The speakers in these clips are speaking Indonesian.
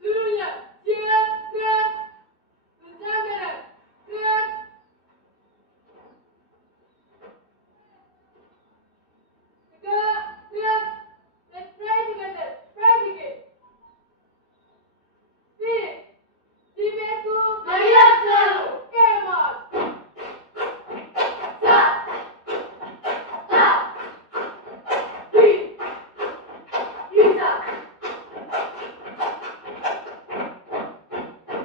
Seluruhnya siap gerak. Bersabaran gerak. Tegak gerak. Let's pray together. Pray begin. Finish. DPS-ku meriah selalu. Kemas.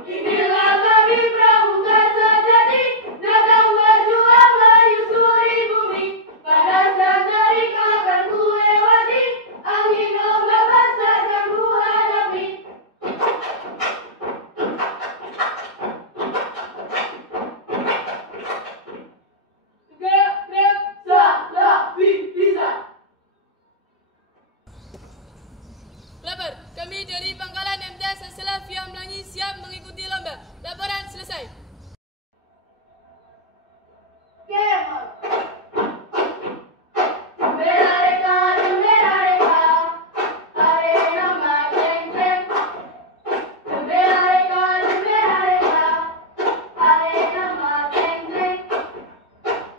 Inilah kami pramuka sejati, datang berjuang menyusuri bumi. Panas dan terik akan ku lewati, angin ombak besar yang ku hadapi. Gerak, gerak, bisa. Lapor, kami dari Pangkalan MTs Assalafiyyah Mlangi siap mengikuti lomba. Laporan selesai. Kemas. Bendera reka, hari nama jeng-jeng. Bendera reka, hari nama jeng-jeng.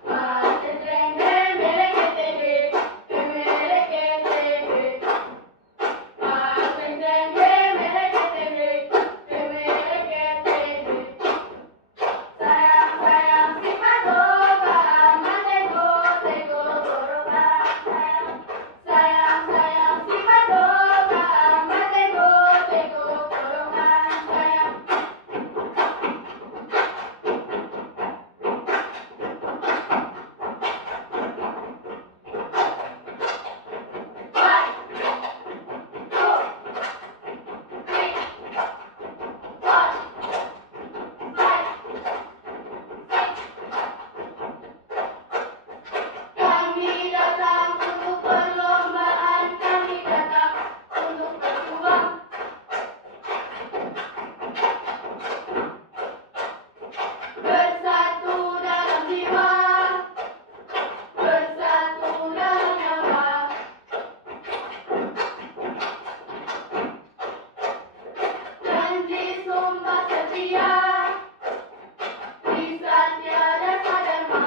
Mas jeng-jeng, meleketege. Sayang si pagoka, matego tego goroka. Sayang si pagoka, matego tego goroka. Sayang. Kami datang untuk perlombaan, kami datang untuk berjuang. Bersatu dalam jiwa, bersatu dalam nyawa. Janji sumpah setia, bisa tiada sadama.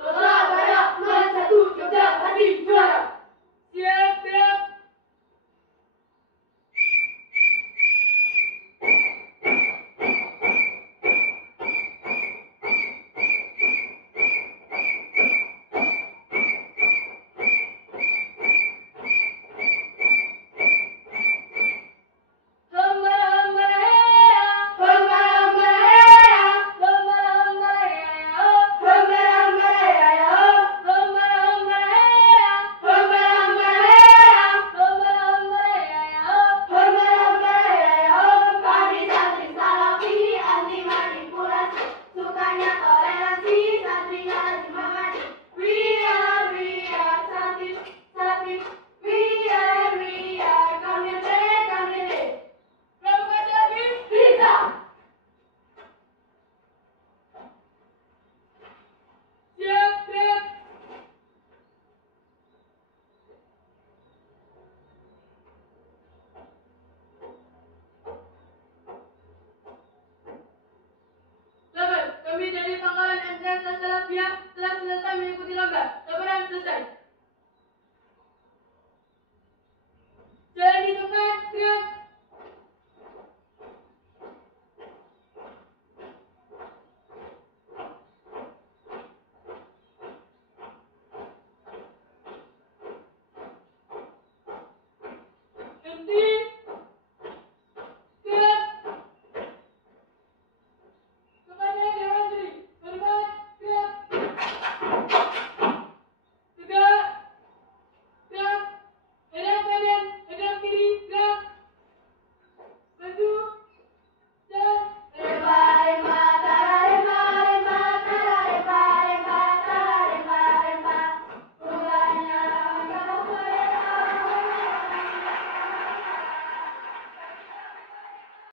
Setelah banyak bersatu, Jogja pasti juara. Siap gerak. Kami santri salafi anti manipulasi, sukanya toleransi, santrinya lazim mengaji. We are santri, we are, kami le. Pramuka salafi bisa. Siap gerak. Lapor, kami dari Pangkalan MTs Assalafiyyah telah selesai mengikuti lomba. Laporan selesai. Jalan di tempat, gerak.